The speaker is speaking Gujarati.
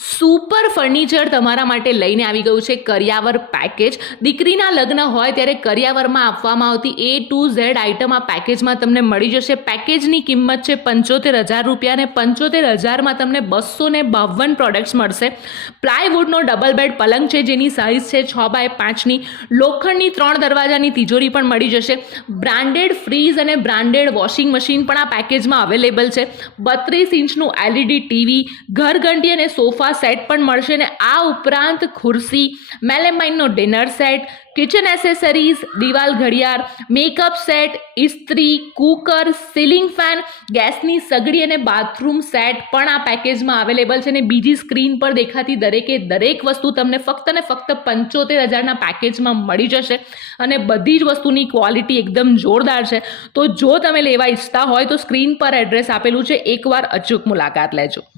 સુપર ફર્નિચર તમારા માટે લઈને આવી ગયું છે કરિયાવર પેકેજ. દીકરીના લગ્ન હોય ત્યારે કરિયાવરમાં આપવામાં આવતી A to Z આઇટમ આ પેકેજમાં તમને મળી જશે. પેકેજની કિંમત છે 75,000 રૂપિયા અને 75,000માં તમને 252 પ્રોડક્ટ્સ મળશે. પ્લાયવુડનો ડબલ બેડ પલંગ છે જેની સાઇઝ છે 6x5ની. લોખંડની 3 દરવાજાની તિજોરી પણ મળી જશે. બ્રાન્ડેડ ફ્રીઝ અને બ્રાન્ડેડ વોશિંગ મશીન પણ આ પેકેજમાં અવેલેબલ છે. 32 ઇંચનું LED ટીવી, ઘરઘંટી અને સોફા સેટ પણ મળશે ને આ ઉપરાંત ખુરશી, મેલેમાઇનનો ડિનર સેટ, કિચન એસેસરીઝ, દિવાલ ઘડિયાળ, મેકઅપ સેટ, ઇસ્ત્રી, કુકર, સીલિંગ ફેન, ગેસની સગડી અને બાથરૂમ સેટ પણ આ પેકેજમાં અવેલેબલ છે. ને બીજી સ્ક્રીન પર દેખાતી દરેક વસ્તુ તમને ફક્ત ને ફક્ત 75,000ના પેકેજમાં મળી જશે અને બધી જ વસ્તુની ક્વોલિટી એકદમ જોરદાર છે. તો જો તમે લેવા ઈચ્છતા હોય તો સ્ક્રીન પર એડ્રેસ આપેલું છે, એકવાર અચૂક મુલાકાત લેજો.